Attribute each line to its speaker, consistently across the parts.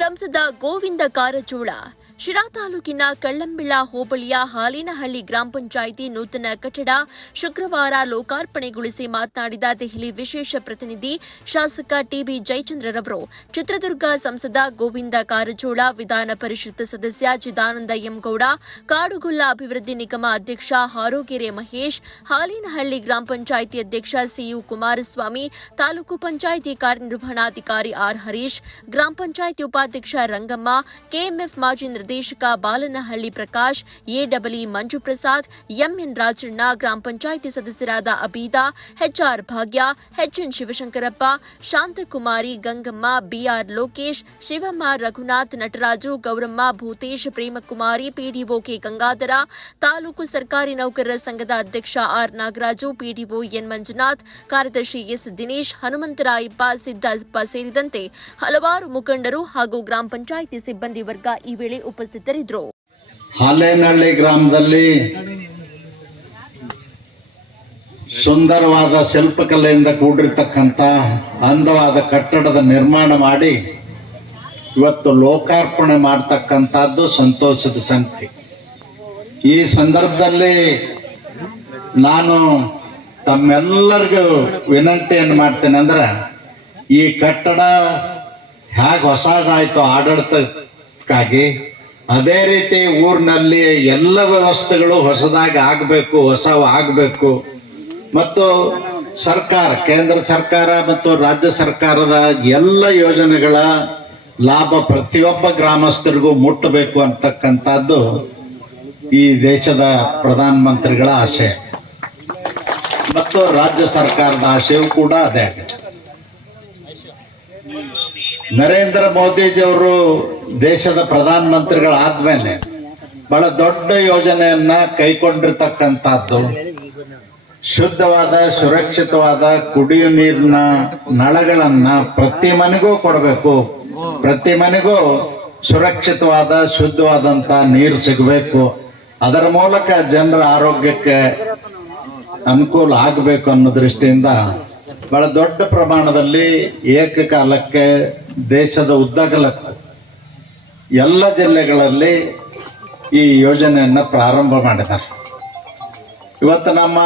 Speaker 1: ಸಂಸದ ಗೋವಿಂದ ಕಾರಜೋಳ ಶಿರಾ ತಾಲೂಕಿನ ಕಳ್ಳಂಬಿಳ ಹೋಬಳಿಯ ಹಾಲಿನಹಳ್ಳಿ ಗ್ರಾಮ ಪಂಚಾಯಿತಿ ನೂತನ ಕಟ್ಟಡ ಶುಕ್ರವಾರ ಲೋಕಾರ್ಪಣೆಗೊಳಿಸಿ ಮಾತನಾಡಿದ ದೆಹಲಿ ವಿಶೇಷ ಪ್ರತಿನಿಧಿ ಶಾಸಕ ಟಿಬಿ ಜಯಚಂದ್ರರವರು, ಚಿತ್ರದುರ್ಗ ಸಂಸದ ಗೋವಿಂದ ಕಾರಜೋಳ, ವಿಧಾನ ಪರಿಷತ್ ಸದಸ್ಯ ಚಿದಾನಂದ ಎಂಗೌಡ ಕಾಡುಗುಲ್ಲ ಅಭಿವೃದ್ಧಿ ನಿಗಮ ಅಧ್ಯಕ್ಷ ಹಾರೋಗೆರೆ ಮಹೇಶ್, ಹಾಲಿನಹಳ್ಳಿ ಗ್ರಾಮ ಪಂಚಾಯಿತಿ ಅಧ್ಯಕ್ಷ ಸಿಯು ಕುಮಾರಸ್ವಾಮಿ, ತಾಲೂಕು ಪಂಚಾಯಿತಿ ಕಾರ್ಯನಿರ್ವಹಣಾಧಿಕಾರಿ ಆರ್ ಹರೀಶ್, ಗ್ರಾಮ ಪಂಚಾಯಿತಿ ಉಪಾಧ್ಯಕ್ಷ ರಂಗಮ್ಮ, ಕೆಎಂಎಫ್ ಮಾಜಿ ನಿರ್ದೇಶಕ ಬಾಲನಹಳ್ಳಿ ಪ್ರಕಾಶ್ ಎಡಬ್ಲ್ಇ ಮಂಜುಪ್ರಸಾದ್, ಎಂಎನ್ ರಾಜಣ್ಣ, ಗ್ರಾಮ ಪಂಚಾಯಿತಿ ಸದಸ್ಯರಾದ Abida, H R Bhagya, H N Shivashankarappa, Shanthakumari, Gangamma, B R Lokesh, Shivamma, Raghunath, Nataraju, Gowramma, Bhootesh, Premakumari P D O K. Gangadhara, taluk ಸರ್ಕಾರಿ ನೌಕರರ ಸಂಘದ ಅಧ್ಯಕ್ಷ R. Nagaraju P D O N. Manjunath, ಕಾರ್ಯದರ್ಶಿ S. Dinesh, Hanumantharayappa Siddappa ಸೇರಿದಂತೆ ಹಲವಾರು ಮುಖಂಡರು ಹಾಗೂ ಗ್ರಾಮ ಪಂಚಾಯಿತಿ ಸಿಬ್ಬಂದಿ ವರ್ಗ ಈ ವೇಳೆ ಉಪಸ್ಥಿತರಿದ್ದರು.
Speaker 2: ಹಾಲೇನಹಳ್ಳಿ ಗ್ರಾಮದಲ್ಲಿ ಸುಂದರವಾದ ಶಿಲ್ಪಕಲೆಯಿಂದ ಕೂಡಿರ್ತಕ್ಕಂಥ ಅಂದವಾದ ಕಟ್ಟಡದ ನಿರ್ಮಾಣ ಮಾಡಿ ಇವತ್ತು ಲೋಕಾರ್ಪಣೆ ಮಾಡ್ತಕ್ಕಂಥದ್ದು ಸಂತೋಷದ ಸಂಖ್ಯೆ ಈ ಸಂದರ್ಭದಲ್ಲಿ ನಾನು ತಮ್ಮೆಲ್ಲರಿಗೂ ವಿನಂತಿಯನ್ನು ಮಾಡ್ತೇನೆ ಅಂದ್ರೆ, ಈ ಕಟ್ಟಡ ಹೇಗೆ ಹೊಸದಾಯಿತು ಆಡಳಿತಕ್ಕಾಗಿ? ಅದೇ ರೀತಿ ಊರಿನಲ್ಲಿ ಎಲ್ಲ ವ್ಯವಸ್ಥೆಗಳು ಹೊಸದಾಗಿ ಆಗಬೇಕು, ಹೊಸವು ಆಗಬೇಕು. ಮತ್ತು ಸರ್ಕಾರ, ಕೇಂದ್ರ ಸರ್ಕಾರ ಮತ್ತು ರಾಜ್ಯ ಸರ್ಕಾರದ ಎಲ್ಲ ಯೋಜನೆಗಳ ಲಾಭ ಪ್ರತಿಯೊಬ್ಬ ಗ್ರಾಮಸ್ಥರಿಗೂ ಮುಟ್ಟಬೇಕು ಅಂತಕ್ಕಂಥದ್ದು ಈ ದೇಶದ ಪ್ರಧಾನಮಂತ್ರಿಗಳ ಆಶಯ. ಮತ್ತು ರಾಜ್ಯ ಸರ್ಕಾರದ ಆಶಯವು ಕೂಡ ಅದೇ ಆಗಿದೆ. ನರೇಂದ್ರ ಮೋದಿಜಿಯವರು ದೇಶದ ಪ್ರಧಾನ ಮಂತ್ರಿಗಳಾದ್ಮೇಲೆ ಬಹಳ ದೊಡ್ಡ ಯೋಜನೆಯನ್ನ ಕೈಕೊಂಡಿರ್ತಕ್ಕಂಥದ್ದು ಶುದ್ಧವಾದ, ಸುರಕ್ಷಿತವಾದ ಕುಡಿಯುವ ನೀರಿನ ನಳಗಳನ್ನ ಪ್ರತಿ ಮನೆಗೂ ಕೊಡಬೇಕು. ಪ್ರತಿ ಮನೆಗೂ ಸುರಕ್ಷಿತವಾದ, ಶುದ್ಧವಾದಂತ ನೀರು ಸಿಗಬೇಕು. ಅದರ ಮೂಲಕ ಜನರ ಆರೋಗ್ಯಕ್ಕೆ ಅನುಕೂಲ ಆಗಬೇಕು ಅನ್ನೋ ದೃಷ್ಟಿಯಿಂದ ಬಹಳ ದೊಡ್ಡ ಪ್ರಮಾಣದಲ್ಲಿ ಏಕಕಾಲಕ್ಕೆ ದೇಶದ ಉದ್ದಗಲಕ್ಕೂ ಎಲ್ಲ ಜಿಲ್ಲೆಗಳಲ್ಲಿ ಈ ಯೋಜನೆಯನ್ನು ಪ್ರಾರಂಭ ಮಾಡಿದ್ದಾರೆ. ಇವತ್ತು ನಮ್ಮ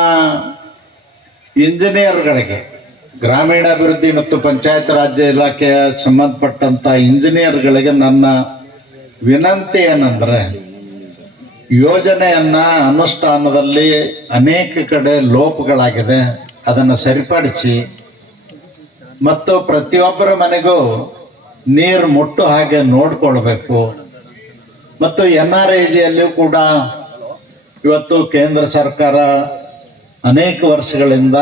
Speaker 2: ಇಂಜಿನಿಯರ್ಗಳಿಗೆ, ಗ್ರಾಮೀಣಾಭಿವೃದ್ಧಿ ಮತ್ತು ಪಂಚಾಯತ್ ರಾಜ್ಯ ಇಲಾಖೆಯ ಸಂಬಂಧಪಟ್ಟಂಥ ಇಂಜಿನಿಯರ್ಗಳಿಗೆ ನನ್ನ ವಿನಂತಿ ಏನಂದರೆ, ಯೋಜನೆಯನ್ನ ಅನುಷ್ಠಾನದಲ್ಲಿ ಅನೇಕ ಕಡೆ ಲೋಪಗಳಾಗಿದೆ. ಅದನ್ನು ಸರಿಪಡಿಸಿ ಮತ್ತು ಪ್ರತಿಯೊಬ್ಬರ ಮನೆಗೂ ನೀರು ಮುಟ್ಟು ಹಾಗೆ ನೋಡ್ಕೊಳ್ಬೇಕು. ಮತ್ತು ಎನ್ ಆರ್ ಐ ಜಿಯಲ್ಲಿಯೂ ಕೂಡ ಇವತ್ತು ಕೇಂದ್ರ ಸರ್ಕಾರ ಅನೇಕ ವರ್ಷಗಳಿಂದ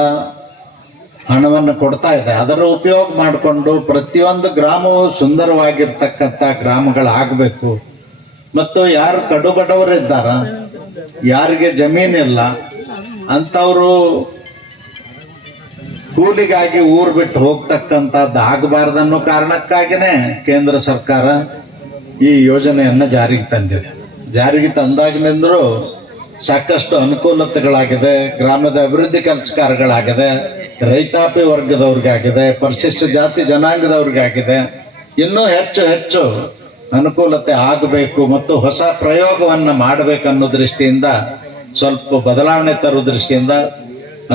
Speaker 2: ಹಣವನ್ನು ಕೊಡ್ತಾ ಇದೆ. ಅದರ ಉಪಯೋಗ ಮಾಡಿಕೊಂಡು ಪ್ರತಿಯೊಂದು ಗ್ರಾಮವು ಸುಂದರವಾಗಿರ್ತಕ್ಕಂಥ ಗ್ರಾಮಗಳಾಗಬೇಕು. ಮತ್ತು ಯಾರು ಕಡು ಬಡವರಿದ್ದಾರ ಯಾರಿಗೆ ಜಮೀನಿಲ್ಲ, ಅಂಥವರು ಕೂಲಿಗಾಗಿ ಊರು ಬಿಟ್ಟು ಹೋಗ್ತಕ್ಕಂಥದ್ದು ಆಗಬಾರ್ದನ್ನೋ ಕಾರಣಕ್ಕಾಗಿನೇ ಕೇಂದ್ರ ಸರ್ಕಾರ ಈ ಯೋಜನೆಯನ್ನು ಜಾರಿಗೆ ತಂದಿದೆ. ಜಾರಿಗೆ ತಂದಾಗಿನಿಂದಲೂ ಸಾಕಷ್ಟು ಅನುಕೂಲತೆಗಳಾಗಿದೆ, ಗ್ರಾಮದ ಅಭಿವೃದ್ಧಿ ಕೆಲಸಕಾರಗಳಾಗಿದೆ, ರೈತಾಪಿ ವರ್ಗದವ್ರಿಗಾಗಿದೆ, ಪರಿಶಿಷ್ಟ ಜಾತಿ ಜನಾಂಗದವ್ರಿಗಾಗಿದೆ. ಇನ್ನೂ ಹೆಚ್ಚು ಹೆಚ್ಚು ಅನುಕೂಲತೆ ಆಗಬೇಕು ಮತ್ತು ಹೊಸ ಪ್ರಯೋಗವನ್ನು ಮಾಡಬೇಕನ್ನೋ ದೃಷ್ಟಿಯಿಂದ, ಸ್ವಲ್ಪ ಬದಲಾವಣೆ ತರೋ ದೃಷ್ಟಿಯಿಂದ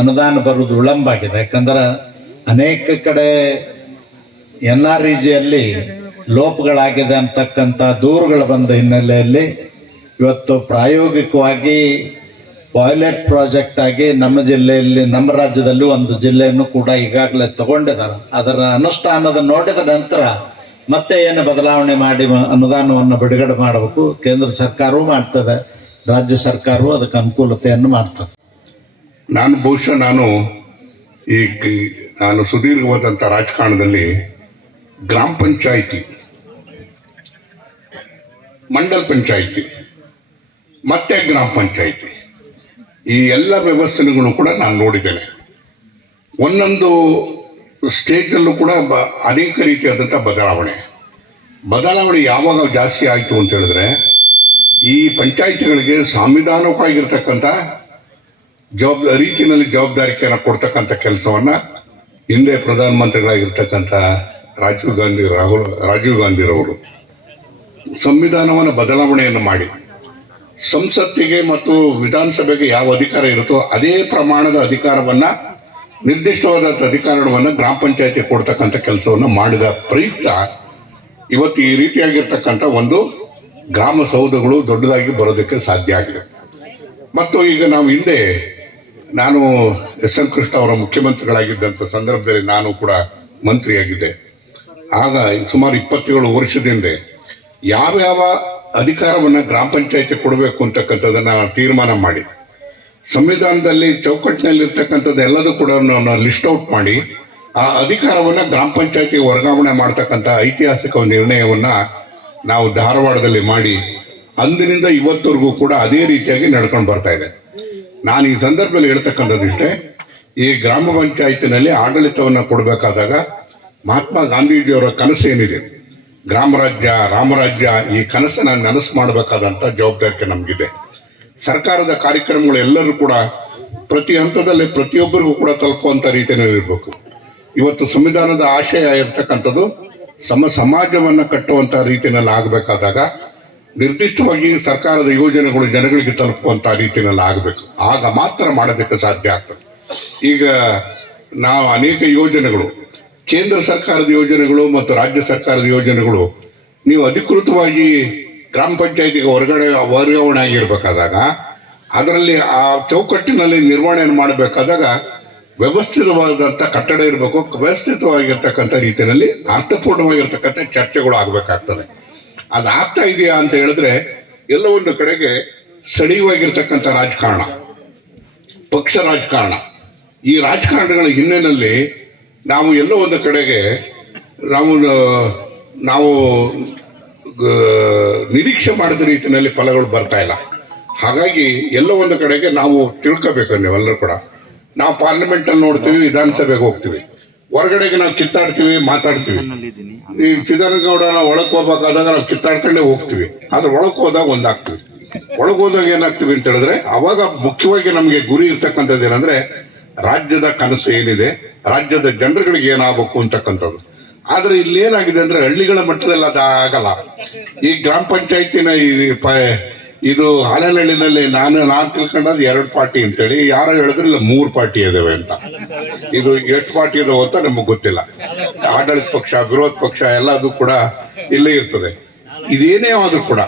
Speaker 2: ಅನುದಾನ ಬರುವುದು ವಿಳಂಬ ಆಗಿದೆ ಯಾಕಂದ್ರೆ ಅನೇಕ ಕಡೆ ಎನ್ ಆರ್ ಇ ಜಿಯಲ್ಲಿ ಲೋಪಗಳಾಗಿದೆ ಅಂತಕ್ಕಂಥ ದೂರುಗಳು ಬಂದ ಹಿನ್ನೆಲೆಯಲ್ಲಿ ಇವತ್ತು ಪ್ರಾಯೋಗಿಕವಾಗಿ ಪಾಯ್ಲೆಟ್ ಪ್ರಾಜೆಕ್ಟ್ ಆಗಿ ನಮ್ಮ ಜಿಲ್ಲೆಯಲ್ಲಿ, ನಮ್ಮ ರಾಜ್ಯದಲ್ಲಿ ಒಂದು ಜಿಲ್ಲೆಯನ್ನು ಕೂಡ ಈಗಾಗಲೇ ತಗೊಂಡಿದ್ದಾರೆ. ಅದರ ಅನುಷ್ಠಾನದ ನೋಡಿದ ನಂತರ ಮತ್ತೆ ಏನು ಬದಲಾವಣೆ ಮಾಡಿ ಅನುದಾನವನ್ನು ಬಿಡುಗಡೆ ಮಾಡಬೇಕು. ಕೇಂದ್ರ ಸರ್ಕಾರವೂ ಮಾಡ್ತದೆ, ರಾಜ್ಯ ಸರ್ಕಾರವೂ ಅದಕ್ಕೆ ಅನುಕೂಲತೆಯನ್ನು ಮಾಡ್ತದೆ.
Speaker 3: ನಾನು ಬಹುಶಃ ನಾನು ಈ ನಾನು ಸುದೀರ್ಘವಾದಂಥ ರಾಜಕಾರಣದಲ್ಲಿ ಗ್ರಾಮ ಪಂಚಾಯಿತಿ, ಮಂಡಲ್ ಪಂಚಾಯಿತಿ, ಮತ್ತೆ ಗ್ರಾಮ ಪಂಚಾಯಿತಿ, ಈ ಎಲ್ಲ ವ್ಯವಸ್ಥೆಗಳು ಕೂಡ ನಾನು ನೋಡಿದ್ದೇನೆ. ಒಂದೊಂದು ಸ್ಟೇಟಲ್ಲೂ ಕೂಡ ಬ, ಅನೇಕ ರೀತಿಯಾದಂಥ ಬದಲಾವಣೆ. ಬದಲಾವಣೆ ಯಾವಾಗ ಜಾಸ್ತಿ ಆಯಿತು ಅಂತ ಹೇಳಿದ್ರೆ, ಈ ಪಂಚಾಯಿತಿಗಳಿಗೆ ಸಾಂವಿಧಾನಿಕವಾಗಿರ್ತಕ್ಕಂಥ ಜವಾಬ್ದಾರಿ ರೀತಿಯಲ್ಲಿ ಜವಾಬ್ದಾರಿಕೆಯನ್ನು ಕೊಡ್ತಕ್ಕಂಥ ಕೆಲಸವನ್ನ ಹಿಂದೆ ಪ್ರಧಾನಮಂತ್ರಿಗಳಾಗಿರ್ತಕ್ಕಂಥ ರಾಜೀವ್ ಗಾಂಧಿ, ರಾಹುಲ್, ರಾಜೀವ್ ಗಾಂಧಿರವರು ಸಂವಿಧಾನವನ್ನು ಬದಲಾವಣೆಯನ್ನು ಮಾಡಿ, ಸಂಸತ್ತಿಗೆ ಮತ್ತು ವಿಧಾನಸಭೆಗೆ ಯಾವ ಅಧಿಕಾರ ಇರುತ್ತೋ ಅದೇ ಪ್ರಮಾಣದ ಅಧಿಕಾರವನ್ನ ನಿರ್ದಿಷ್ಟವಾದ ಅಧಿಕಾರವನ್ನು ಗ್ರಾಮ ಪಂಚಾಯತಿ ಕೊಡ್ತಕ್ಕಂಥ ಕೆಲಸವನ್ನು ಮಾಡಿದ ಪ್ರಯುಕ್ತ ಇವತ್ತು ಈ ರೀತಿಯಾಗಿರ್ತಕ್ಕಂಥ ಒಂದು ಗ್ರಾಮ ಸೌಧಗಳು ದೊಡ್ಡದಾಗಿ ಬರೋದಕ್ಕೆ ಸಾಧ್ಯ ಆಗಿದೆ. ಮತ್ತು ಈಗ ನಾವು ಹಿಂದೆ ನಾನು ಎಸ್ ಎಂ ಕೃಷ್ಣ ಅವರ ಮುಖ್ಯಮಂತ್ರಿಗಳಾಗಿದ್ದಂಥ ಸಂದರ್ಭದಲ್ಲಿ ನಾನು ಕೂಡ ಮಂತ್ರಿಯಾಗಿದ್ದೆ. ಆಗ ಸುಮಾರು ಇಪ್ಪತ್ತೇಳು ವರ್ಷದಿಂದ ಯಾವ್ಯಾವ ಅಧಿಕಾರವನ್ನು ಗ್ರಾಮ ಪಂಚಾಯತಿ ಕೊಡಬೇಕು ಅಂತಕ್ಕಂಥದ್ದನ್ನು ತೀರ್ಮಾನ ಮಾಡಿ, ಸಂವಿಧಾನದಲ್ಲಿ ಚೌಕಟ್ಟಿನಲ್ಲಿರ್ತಕ್ಕಂಥದ್ದು ಎಲ್ಲದೂ ಕೂಡ ಲಿಸ್ಟ್ ಔಟ್ ಮಾಡಿ, ಆ ಅಧಿಕಾರವನ್ನು ಗ್ರಾಮ ಪಂಚಾಯತಿ ವರ್ಗಾವಣೆ ಮಾಡ್ತಕ್ಕಂಥ ಐತಿಹಾಸಿಕ ನಿರ್ಣಯವನ್ನು ನಾವು ಧಾರವಾಡದಲ್ಲಿ ಮಾಡಿ, ಅಂದಿನಿಂದ ಇವತ್ತವರೆಗೂ ಕೂಡ ಅದೇ ರೀತಿಯಾಗಿ ನಡ್ಕೊಂಡು ಬರ್ತಾ ಇದೆ. ನಾನು ಈ ಸಂದರ್ಭದಲ್ಲಿ ಹೇಳ್ತಕ್ಕಂಥದ್ದಿಷ್ಟೇ ಈ ಗ್ರಾಮ ಪಂಚಾಯತಿನಲ್ಲಿ ಆಡಳಿತವನ್ನು ಕೊಡಬೇಕಾದಾಗ ಮಹಾತ್ಮ ಗಾಂಧೀಜಿಯವರ ಕನಸು ಏನಿದೆ? ಗ್ರಾಮ ರಾಜ್ಯ ರಾಮರಾಜ್ಯ ಈ ಕನಸನ್ನು ನನಸು ಮಾಡಬೇಕಾದಂಥ ಜವಾಬ್ದಾರಿಕೆ ನಮಗಿದೆ. ಸರ್ಕಾರದ ಕಾರ್ಯಕ್ರಮಗಳು ಎಲ್ಲರೂ ಕೂಡ ಪ್ರತಿ ಹಂತದಲ್ಲಿ ಪ್ರತಿಯೊಬ್ಬರಿಗೂ ಕೂಡ ತಲುಪುವಂತ ರೀತಿಯಲ್ಲಿ ಇರಬೇಕು. ಇವತ್ತು ಸಂವಿಧಾನದ ಆಶಯ ಇರ್ತಕ್ಕಂಥದ್ದು ಸಮ ಸಮಾಜವನ್ನು ಕಟ್ಟುವಂತ ರೀತಿಯಲ್ಲಿ ಆಗಬೇಕಾದಾಗ ನಿರ್ದಿಷ್ಟವಾಗಿ ಸರ್ಕಾರದ ಯೋಜನೆಗಳು ಜನಗಳಿಗೆ ತಲುಪುವಂತ ರೀತಿಯಲ್ಲಿ ಆಗಬೇಕು. ಆಗ ಮಾತ್ರ ಮಾಡೋದಕ್ಕೆ ಸಾಧ್ಯ ಆಗ್ತದೆ. ಈಗ ನಾವು ಅನೇಕ ಯೋಜನೆಗಳು, ಕೇಂದ್ರ ಸರ್ಕಾರದ ಯೋಜನೆಗಳು ಮತ್ತು ರಾಜ್ಯ ಸರ್ಕಾರದ ಯೋಜನೆಗಳು, ನೀವು ಅಧಿಕೃತವಾಗಿ ಗ್ರಾಮ ಪಂಚಾಯತಿಗೆ ಹೊರಗಡೆ ವರ್ಗಾವಣೆ ಆಗಿರ್ಬೇಕಾದಾಗ, ಅದರಲ್ಲಿ ಆ ಚೌಕಟ್ಟಿನಲ್ಲಿ ನಿರ್ವಹಣೆಯನ್ನು ಮಾಡಬೇಕಾದಾಗ ವ್ಯವಸ್ಥಿತವಾದಂಥ ಕಟ್ಟಡ ಇರಬೇಕು, ವ್ಯವಸ್ಥಿತವಾಗಿರ್ತಕ್ಕಂಥ ರೀತಿಯಲ್ಲಿ ಅರ್ಥಪೂರ್ಣವಾಗಿರ್ತಕ್ಕಂಥ ಚರ್ಚೆಗಳು ಆಗಬೇಕಾಗ್ತದೆ. ಅದು ಆಗ್ತಾ ಇದೆಯಾ ಅಂತ ಹೇಳಿದ್ರೆ ಎಲ್ಲ ಒಂದು ಕಡೆಗೆ ಸಡಿವಾಗಿರ್ತಕ್ಕಂಥ ರಾಜಕಾರಣ, ಪಕ್ಷ ರಾಜಕಾರಣ. ಈ ರಾಜಕಾರಣಗಳ ಹಿನ್ನೆಲೆಯಲ್ಲಿ ನಾವು ಎಲ್ಲೋ ಒಂದು ಕಡೆಗೆ ನಾವು ನಾವು ನಿರೀಕ್ಷೆ ಮಾಡಿದ ರೀತಿಯಲ್ಲಿ ಫಲಗಳು ಬರ್ತಾ ಇಲ್ಲ. ಹಾಗಾಗಿ ಎಲ್ಲೋ ಒಂದು ಕಡೆಗೆ ನಾವು ತಿಳ್ಕೋಬೇಕು ನೀವೆಲ್ಲರೂ ಕೂಡ. ನಾವು ಪಾರ್ಲಿಮೆಂಟ್ ಅಲ್ಲಿ ನೋಡ್ತೀವಿ, ವಿಧಾನಸಭೆಗೆ ಹೋಗ್ತೀವಿ. ಹೊರಗಡೆಗೆ ನಾವು ಕಿತ್ತಾಡ್ತೀವಿ ಮಾತಾಡ್ತೀವಿ. ಈ ಚಿದಾನಗೌಡ ನಾವು ಒಳಕ್ ಹೋಗ್ಬೇಕಾದಾಗ ನಾವು ಕಿತ್ತಾಡ್ಕೊಂಡೆ ಹೋಗ್ತೀವಿ. ಆದ್ರೆ ಒಳಕ್ ಹೋದಾಗ ಒಂದಾಗ್ತೀವಿ. ಒಳಗ್ ಹೋದಾಗ ಏನಾಗ್ತೀವಿ ಅಂತ ಹೇಳಿದ್ರೆ ಅವಾಗ ಮುಖ್ಯವಾಗಿ ನಮಗೆ ಗುರಿ ಇರ್ತಕ್ಕಂಥದ್ದು ಏನಂದ್ರೆ ರಾಜ್ಯದ ಕನಸು ಏನಿದೆ ರಾಜ್ಯದ ಜನರುಗಳಿಗೆ ಏನಾಗಬೇಕು ಅಂತಕ್ಕಂಥದ್ದು. ಆದ್ರೆ ಇಲ್ಲಿ ಏನಾಗಿದೆ ಅಂದ್ರೆ ಹಳ್ಳಿಗಳ ಮಟ್ಟದಲ್ಲಿ ಅದಾಗಲ್ಲ. ಆಗಲ್ಲ ಈ ಗ್ರಾಮ ಪಂಚಾಯತಿನ ಈ ಪ- ಇದು ಹಳೆಹಳ್ಳಿನಲ್ಲಿ ನಾನು ನಾನು ತಿಳ್ಕೊಂಡದ್ದು ಎರಡು ಪಾರ್ಟಿ ಅಂತೇಳಿ. ಯಾರೋ ಹೇಳಿದ್ರೆ ಇಲ್ಲ, ಮೂರು ಪಾರ್ಟಿ ಇದಾವೆ ಅಂತ. ಇದು ಎಷ್ಟು ಪಾರ್ಟಿ ಇದಾವೆ ಅಂತ ನಮಗೆ ಗೊತ್ತಿಲ್ಲ. ಆಡಳಿತ ಪಕ್ಷ, ವಿರೋಧ ಪಕ್ಷ ಎಲ್ಲದು ಕೂಡ ಇಲ್ಲೇ ಇರ್ತದೆ. ಇದೇನೇ ಆದ್ರೂ ಕೂಡ,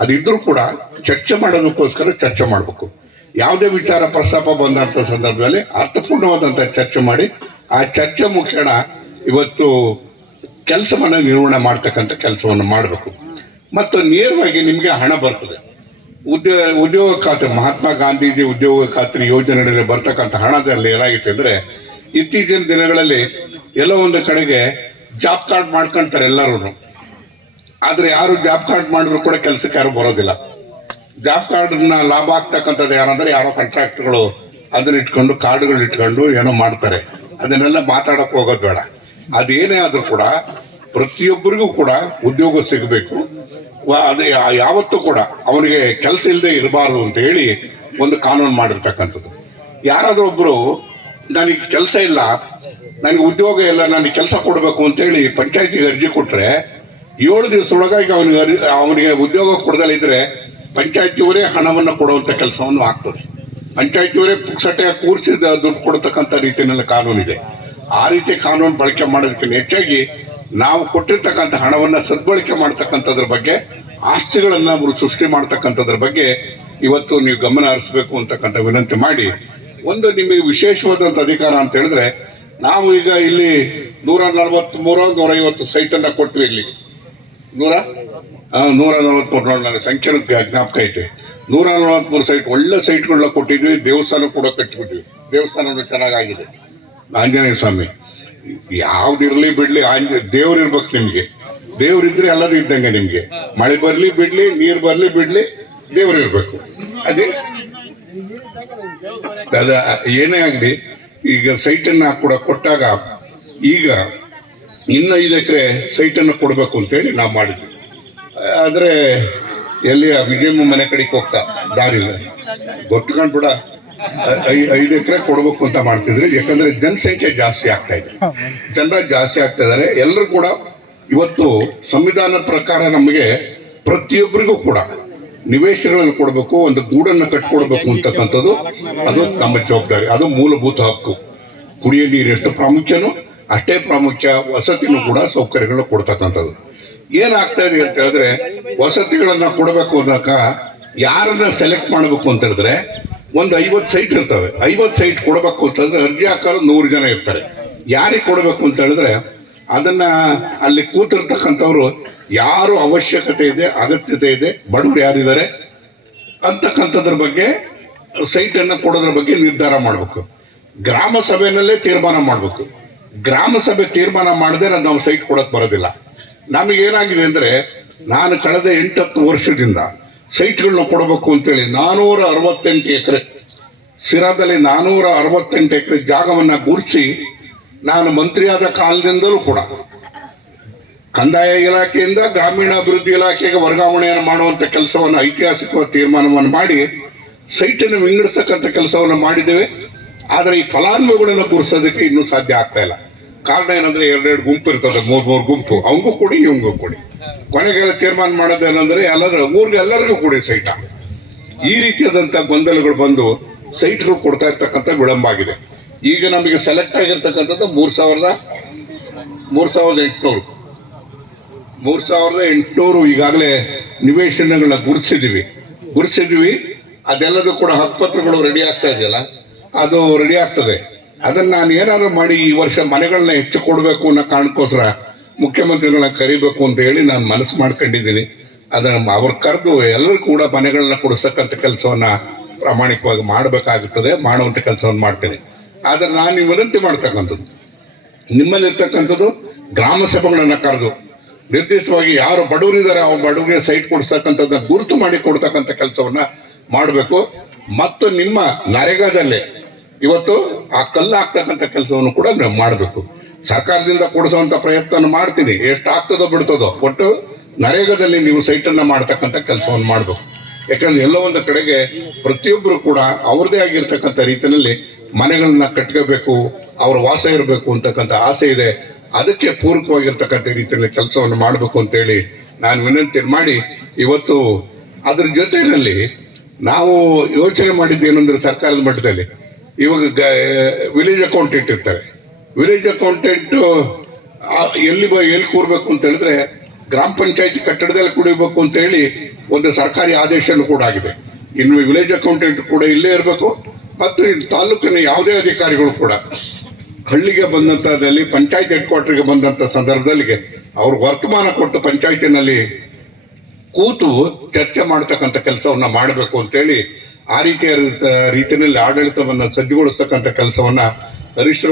Speaker 3: ಅದಿದ್ರೂ ಕೂಡ ಚರ್ಚೆ ಮಾಡೋದಕ್ಕೋಸ್ಕರ ಚರ್ಚೆ ಮಾಡಬೇಕು. ಯಾವುದೇ ವಿಚಾರ ಪ್ರಸ್ತಾಪ ಬಂದಂತ ಸಂದರ್ಭದಲ್ಲಿ ಅರ್ಥಪೂರ್ಣವಾದಂತ ಚರ್ಚೆ ಮಾಡಿ, ಆ ಚರ್ಚೆ ಮುಖೇಣ ಇವತ್ತು ಕೆಲಸವನ್ನು ನಿರ್ವಹಣೆ ಮಾಡ್ತಕ್ಕಂಥ ಕೆಲಸವನ್ನು ಮಾಡಬೇಕು. ಮತ್ತು ನೇರವಾಗಿ ನಿಮಗೆ ಹಣ ಬರ್ತದೆ. ಉದ್ಯೋಗ ಉದ್ಯೋಗ ಖಾತ್ರಿ ಮಹಾತ್ಮ ಗಾಂಧೀಜಿ ಉದ್ಯೋಗ ಖಾತ್ರಿ ಯೋಜನೆಗಳಲ್ಲಿ ಬರ್ತಕ್ಕಂಥ ಹಣದಲ್ಲಿ ಏನಾಗಿತ್ತು ಅಂದರೆ, ಇತ್ತೀಚಿನ ದಿನಗಳಲ್ಲಿ ಎಲ್ಲೋ ಒಂದು ಕಡೆಗೆ ಜಾಬ್ ಕಾರ್ಡ್ ಮಾಡ್ಕೊಂತಾರೆ ಎಲ್ಲರೂ ಆದರೆ ಯಾರು ಜಾಬ್ ಕಾರ್ಡ್ ಮಾಡಿದ್ರು ಕೂಡ ಕೆಲಸಕ್ಕೆ ಯಾರು ಬರೋದಿಲ್ಲ. ಜಾಬ್ ಕಾರ್ಡ್ನ ಲಾಭ ಆಗ್ತಕ್ಕಂಥದ್ದು ಯಾರಂದ್ರೆ ಯಾರೋ ಕಾಂಟ್ರಾಕ್ಟ್ಗಳು ಅದನ್ನ ಇಟ್ಕೊಂಡು ಕಾರ್ಡ್ಗಳು ಇಟ್ಕೊಂಡು ಏನೋ ಮಾಡ್ತಾರೆ. ಅದನ್ನೆಲ್ಲ ಮಾತಾಡಕ್ ಹೋಗೋದು ಬೇಡ. ಅದೇನೇ ಆದರೂ ಕೂಡ ಪ್ರತಿಯೊಬ್ಬರಿಗೂ ಕೂಡ ಉದ್ಯೋಗ ಸಿಗಬೇಕು. ಅದೇ ಯಾವತ್ತೂ ಕೂಡ ಅವನಿಗೆ ಕೆಲಸ ಇಲ್ಲದೆ ಇರಬಾರದು ಅಂತ ಹೇಳಿ ಒಂದು ಕಾನೂನು ಮಾಡಿರ್ತಕ್ಕಂಥದ್ದು. ಯಾರಾದರೂ ಒಬ್ಬರು ನನಗೆ ಕೆಲಸ ಇಲ್ಲ, ನನಗೆ ಉದ್ಯೋಗ ಇಲ್ಲ, ನನಗೆ ಕೆಲಸ ಕೊಡಬೇಕು ಅಂತೇಳಿ ಪಂಚಾಯತಿಗೆ ಅರ್ಜಿ ಕೊಟ್ಟರೆ ಏಳು ದಿವಸ ಒಳಗಾಗಿ ಅವನಿಗೆ ಅವನಿಗೆ ಉದ್ಯೋಗ ಕೊಡದಲ್ಲ ಇದ್ರೆ ಪಂಚಾಯತಿಯವರೇ ಹಣವನ್ನು ಕೊಡುವಂಥ ಕೆಲಸವನ್ನು ಆಗ್ತದೆ. ಪಂಚಾಯತಿಯವರೇ ಪುಕ್ಸಟ್ಟೆ ಕೂರಿಸಿದ ದುಡ್ಡು ಕೊಡತಕ್ಕಂಥ ರೀತಿಯಲ್ಲಿ ಕಾನೂನಿದೆ. ಆ ರೀತಿ ಕಾನೂನು ಬಳಕೆ ಮಾಡೋದಕ್ಕಿಂತ ಹೆಚ್ಚಾಗಿ ನಾವು ಕೊಟ್ಟಿರ್ತಕ್ಕಂಥ ಹಣವನ್ನ ಸದ್ಬಳಕೆ ಮಾಡ್ತಕ್ಕಂಥದ್ರ ಬಗ್ಗೆ, ಆಸ್ತಿಗಳನ್ನ ಅವರು ಸೃಷ್ಟಿ ಮಾಡ್ತಕ್ಕಂಥದ್ರ ಬಗ್ಗೆ ಇವತ್ತು ನೀವು ಗಮನ ಹರಿಸಬೇಕು ಅಂತಕ್ಕಂಥ ವಿನಂತಿ ಮಾಡಿ. ಒಂದು ನಿಮಗೆ ವಿಶೇಷವಾದಂಥ ಅಧಿಕಾರ ಅಂತ ಹೇಳಿದ್ರೆ, ನಾವು ಈಗ ಇಲ್ಲಿ ನೂರ ನಲವತ್ತ್ ಮೂರ ನೂರ ಐವತ್ತು ಸೈಟ್ ಅನ್ನ ಕೊಟ್ವಿ ಇಲ್ಲಿ. ನೂರ? ನೂರ ನಲವತ್ತ್ಮೂರು ನೋಡಿ ನನಗೆ ಸಂಖ್ಯೆ ಜ್ಞಾಪಕ ಐತೆ. ನೂರ ನಲವತ್ಮೂರು ಸೈಟ್, ಒಳ್ಳೆ ಸೈಟ್ಗಳನ್ನ ಕೊಟ್ಟಿದ್ವಿ, ದೇವಸ್ಥಾನ ಕೂಡ ಕಟ್ಟಿಬಿಟ್ವಿ. ದೇವಸ್ಥಾನ ಚೆನ್ನಾಗಾಗಿದೆ. ಆಂಜನೇಯ ಸ್ವಾಮಿ. ಯಾವ್ದಿರ್ಲಿ ಬಿಡ್ಲಿ ದೇವ್ರ ಇರ್ಬೇಕು ನಿಮ್ಗೆ. ದೇವ್ರಿದ್ರೆ ಎಲ್ಲದೂ ಇದ್ದಂಗೆ ನಿಮ್ಗೆ. ಮಳೆ ಬರ್ಲಿ ಬಿಡ್ಲಿ, ನೀರ್ ಬರ್ಲಿ ಬಿಡ್ಲಿ, ದೇವ್ರು ಇರ್ಬೇಕು. ಅದೇ ಅದ, ಏನೇ ಆಗ್ಲಿ, ಈಗ ಸೈಟನ್ನ ಕೂಡ ಕೊಟ್ಟಾಗ ಈಗ ಇನ್ನ ಐದು ಎಕರೆ ಸೈಟನ್ನು ಕೊಡಬೇಕು ಅಂತೇಳಿ ನಾವು ಮಾಡಿದ್ವಿ. ಆದ್ರೆ ಎಲ್ಲಿ ವಿಜಯಮ್ಮ ಮನೆ ಕಡೆಗೆ ಹೋಗ್ತಾ ದಾರಿಲ್ಲ. ಗೊತ್ಕೊಂಡ್ಬಿಡ ಐದು ಎಕರೆ ಕೊಡಬೇಕು ಅಂತ ಮಾಡ್ತಿದ್ರಿ. ಯಾಕಂದ್ರೆ ಜನಸಂಖ್ಯೆ ಜಾಸ್ತಿ ಆಗ್ತಾ ಇದೆ. ಜನರ ಜಾಸ್ತಿ ಆಗ್ತಾ ಇದಾರೆ ಎಲ್ಲರೂ ಕೂಡ ಇವತ್ತು ಸಂವಿಧಾನದ ಪ್ರಕಾರ ನಮಗೆ ಪ್ರತಿಯೊಬ್ಬರಿಗೂ ಕೂಡ ನಿವೇಶಗಳನ್ನು ಕೊಡಬೇಕು ಒಂದು ಗೂಡನ್ನು ಕಟ್ಕೊಡ್ಬೇಕು ಅಂತಕ್ಕಂಥದ್ದು. ಅದು ನಮ್ಮ ಜವಾಬ್ದಾರಿ. ಅದು ಮೂಲಭೂತ ಹಕ್ಕು. ಕುಡಿಯೋ ನೀರು ಎಷ್ಟು ಪ್ರಾಮುಖ್ಯನೋ ಅಷ್ಟೇ ಪ್ರಾಮುಖ್ಯ. ವಸತಿನೂ ಕೂಡ ಸೌಕರ್ಯಗಳು ಕೊಡ್ತಕ್ಕಂಥದ್ದು. ಏನಾಗ್ತಾ ಇದೆ ಅಂತ ಹೇಳಿದ್ರೆ ವಸತಿಗಳನ್ನು ಕೊಡಬೇಕು ಅನ್ನೋಕ ಯಾರನ್ನ ಸೆಲೆಕ್ಟ್ ಮಾಡಬೇಕು ಅಂತ ಹೇಳಿದ್ರೆ ಒಂದು ಐವತ್ತು ಸೈಟ್ ಇರ್ತವೆ. ಐವತ್ತು ಸೈಟ್ ಕೊಡಬೇಕು ಅಂತಂದ್ರೆ ಅರ್ಜಿ ಹಾಕೋರು ನೂರು ಜನ ಇರ್ತಾರೆ. ಯಾರಿಗೆ ಕೊಡಬೇಕು ಅಂತ ಹೇಳಿದ್ರೆ ಅದನ್ನ ಅಲ್ಲಿ ಕೂತಿರ್ತಕ್ಕಂಥವ್ರು ಯಾರು ಅವಶ್ಯಕತೆ ಇದೆ, ಅಗತ್ಯತೆ ಇದೆ, ಬಡವರು ಯಾರಿದ್ದಾರೆ ಅಂತಕ್ಕಂಥದ್ರ ಬಗ್ಗೆ ಸೈಟ್ ಅನ್ನು ಕೊಡೋದ್ರ ಬಗ್ಗೆ ನಿರ್ಧಾರ ಮಾಡಬೇಕು. ಗ್ರಾಮ ಸಭೆಯಲ್ಲೇ ತೀರ್ಮಾನ ಮಾಡಬೇಕು. ಗ್ರಾಮ ಸಭೆ ತೀರ್ಮಾನ ಮಾಡದೆ ನಾವು ಸೈಟ್ ಕೊಡಕ್ ಬರೋದಿಲ್ಲ. ನಮಗೇನಾಗಿದೆ ಅಂದ್ರೆ ನಾನು ಕಳೆದ ಎಂಟತ್ತು ವರ್ಷದಿಂದ ಸೈಟ್ಗಳನ್ನ ಕೊಡಬೇಕು ಅಂತೇಳಿ ನಾನೂರ ಅರವತ್ತೆಂಟು ಎಕರೆ ಸಿರಾದಲ್ಲಿ ನಾನೂರ ಅರವತ್ತೆಂಟು ಎಕರೆ ಜಾಗವನ್ನ ಗುರುಸಿ ನಾನು ಮಂತ್ರಿಯಾದ ಕಾಲದಿಂದಲೂ ಕೂಡ ಕಂದಾಯ ಇಲಾಖೆಯಿಂದ ಗ್ರಾಮೀಣಾಭಿವೃದ್ಧಿ ಇಲಾಖೆಗೆ ವರ್ಗಾವಣೆಯನ್ನು ಮಾಡುವಂತ ಕೆಲಸವನ್ನು ಐತಿಹಾಸಿಕ ತೀರ್ಮಾನವನ್ನು ಮಾಡಿ ಸೈಟನ್ನು ವಿಂಗಡಿಸ್ತಕ್ಕಂಥ ಕೆಲಸವನ್ನು ಮಾಡಿದ್ದೇವೆ. ಆದರೆ ಈ ಫಲಾನುಭವಿಗಳನ್ನು ಗುರುಸೋದಕ್ಕೆ ಇನ್ನೂ ಸಾಧ್ಯ ಆಗ್ತಾ ಇಲ್ಲ. ಕಾರಣ ಏನಂದ್ರೆ ಎರಡೆರಡು ಗುಂಪು ಇರ್ತದೆ ಮೂರ್ ಮೂರು ಗುಂಪು. ಅವಂಗೂ ಕೊಡಿ ಇವಂಗೂ ಕೊಡಿ. ಕೊನೆಗೆಲ್ಲ ತೀರ್ಮಾನ ಮಾಡೋದೇನಂದ್ರೆ ಎಲ್ಲರ ಊರಿಗೆ ಎಲ್ಲರಿಗೂ ಕೊಡಿ ಸೈಟ. ಈ ರೀತಿಯಾದಂಥ ಗೊಂದಲಗಳು ಬಂದು ಸೈಟ್ಗಳು ಕೊಡ್ತಾ ಇರ್ತಕ್ಕಂಥ ವಿಳಂಬ ಆಗಿದೆ. ಈಗ ನಮಗೆ ಸೆಲೆಕ್ಟ್ ಆಗಿರ್ತಕ್ಕಂಥದ್ದು ಮೂರ್ ಸಾವಿರದ, ಮೂರು ಸಾವಿರದ ಎಂಟುನೂರು. ಮೂರು ಸಾವಿರದ ಎಂಟುನೂರು ಈಗಾಗಲೇ ನಿವೇಶನಗಳನ್ನ ಗುರುತಿಸಿದ್ದೀವಿ ಗುರುತಿಸಿದ್ವಿ, ಅದೆಲ್ಲದೂ ಕೂಡ ಹಕ್ಕುಪತ್ರಗಳು ರೆಡಿ ಆಗ್ತಾ ಇದೆಯಲ್ಲ, ಅದು ರೆಡಿ ಆಗ್ತದೆ. ಅದನ್ನ ನಾನು ಏನಾದರೂ ಮಾಡಿ ಈ ವರ್ಷ ಮನೆಗಳನ್ನ ಹೆಚ್ಚು ಕೊಡಬೇಕು ಅನ್ನೋ ಕಾರಣಕ್ಕೋಸ್ಕರ ಮುಖ್ಯಮಂತ್ರಿಗಳನ್ನ ಕರಿಬೇಕು ಅಂತ ಹೇಳಿ ನಾನು ಮನಸ್ಸು ಮಾಡ್ಕೊಂಡಿದ್ದೀನಿ. ಅದನ್ನ ಅವ್ರು ಕರೆದು ಎಲ್ಲರೂ ಕೂಡ ಮನೆಗಳನ್ನ ಕೊಡಿಸ್ತಕ್ಕಂಥ ಕೆಲಸವನ್ನ ಪ್ರಾಮಾಣಿಕವಾಗಿ ಮಾಡಬೇಕಾಗುತ್ತದೆ ಮಾಡುವಂಥ ಕೆಲಸವನ್ನು ಮಾಡ್ತೇನೆ. ಆದರೆ ನಾನು ನೀವು ವಿನಂತಿ ಮಾಡ್ತಕ್ಕಂಥದ್ದು, ನಿಮ್ಮಲ್ಲಿರ್ತಕ್ಕಂಥದ್ದು ಗ್ರಾಮ ಸಭೆಗಳನ್ನ ಕರೆದು, ನಿರ್ದಿಷ್ಟವಾಗಿ ಯಾರು ಬಡವರಿದ್ದಾರೆ ಆ ಬಡವರಿಗೆ ಸೈಟ್ ಕೊಡಿಸ್ತಕ್ಕಂಥದ್ದನ್ನ ಗುರುತು ಮಾಡಿ ಕೊಡ್ತಕ್ಕಂಥ ಕೆಲಸವನ್ನ ಮಾಡಬೇಕು. ಮತ್ತು ನಿಮ್ಮ ನರೇಗಾದಲ್ಲೇ ಇವತ್ತು ಆ ಕಲ್ಲು ಹಾಕ್ತಕ್ಕಂಥ ಕೆಲಸವನ್ನು ಕೂಡ ಮಾಡಬೇಕು. ಸರ್ಕಾರದಿಂದ ಕೊಡಿಸುವಂತ ಪ್ರಯತ್ನ ಮಾಡ್ತೀನಿ. ಎಷ್ಟು ಆಗ್ತದೋ ಬಿಡ್ತದೋ. ಒಟ್ಟು ನರೇಗಾದಲ್ಲಿ ನೀವು ಸೈಟನ್ನ ಮಾಡ್ತಕ್ಕಂಥ ಕೆಲಸವನ್ನು ಮಾಡಬೇಕು. ಯಾಕಂದ್ರೆ ಎಲ್ಲ ಒಂದು ಕಡೆಗೆ ಪ್ರತಿಯೊಬ್ಬರು ಕೂಡ ಅವ್ರದೇ ಆಗಿರ್ತಕ್ಕಂಥ ರೀತಿಯಲ್ಲಿ ಮನೆಗಳನ್ನ ಕಟ್ಕೋಬೇಕು, ಅವ್ರ ವಾಸ ಇರಬೇಕು ಅಂತಕ್ಕಂಥ ಆಸೆ ಇದೆ. ಅದಕ್ಕೆ ಪೂರಕವಾಗಿರ್ತಕ್ಕಂಥ ರೀತಿಯಲ್ಲಿ ಕೆಲಸವನ್ನು ಮಾಡಬೇಕು ಅಂತೇಳಿ ನಾನು ವಿನಂತಿ ಮಾಡಿ, ಇವತ್ತು ಅದ್ರ ಜೊತೆಯಲ್ಲಿ ನಾವು ಯೋಚನೆ ಮಾಡಿದ್ದೇನೆಂದ್ರೆ ಸರ್ಕಾರದ ಮಟ್ಟದಲ್ಲಿ. ಇವಾಗ ವಿಲೇಜ್ ಅಕೌಂಟ್ ಇರ್ತಾರೆ ವಿಲೇಜ್ ಅಕೌಂಟೆಂಟ್ ಎಲ್ಲಿ ಎಲ್ಲಿ ಕೂರ್ಬೇಕು ಅಂತ ಹೇಳಿದ್ರೆ ಗ್ರಾಮ ಪಂಚಾಯತಿ ಕಟ್ಟಡದಲ್ಲಿ ಕುಡಿಬೇಕು ಅಂತ ಹೇಳಿ ಒಂದು ಸರ್ಕಾರಿ ಆದೇಶನೂ ಕೂಡ ಆಗಿದೆ. ಇನ್ನು ವಿಲೇಜ್ ಅಕೌಂಟೆಂಟ್ ಕೂಡ ಇಲ್ಲೇ ಇರಬೇಕು. ಮತ್ತು ತಾಲೂಕಿನ ಯಾವುದೇ ಅಧಿಕಾರಿಗಳು ಕೂಡ ಹಳ್ಳಿಗೆ ಬಂದಂಥದ್ದಲ್ಲಿ ಪಂಚಾಯತ್ ಹೆಡ್ ಕ್ವಾರ್ಟರ್ಗೆ ಬಂದಂತ ಸಂದರ್ಭದಲ್ಲಿ ಅವ್ರು ವರ್ತಮಾನ ಕೊಟ್ಟು ಪಂಚಾಯತಿನಲ್ಲಿ ಕೂತು ಚರ್ಚೆ ಮಾಡ್ತಕ್ಕಂಥ ಕೆಲಸವನ್ನ ಮಾಡಬೇಕು ಅಂತೇಳಿ ಆ ರೀತಿಯ ರೀತಿಯಲ್ಲಿ ಆಡಳಿತವನ್ನ ಸಜ್ಜುಗೊಳಿಸ್ತಕ್ಕಂಥ ಕೆಲಸವನ್ನ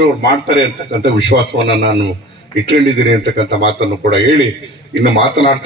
Speaker 3: ಅವ್ರು ಮಾಡ್ತಾರೆ ಅಂತಕ್ಕಂಥ ವಿಶ್ವಾಸವನ್ನ ನಾನು ಇಟ್ಕೊಂಡಿದ್ದೀನಿ ಅಂತಕ್ಕಂಥ ಮಾತನ್ನು ಕೂಡ ಹೇಳಿ ಇನ್ನು ಮಾತನಾಡ್ತಾ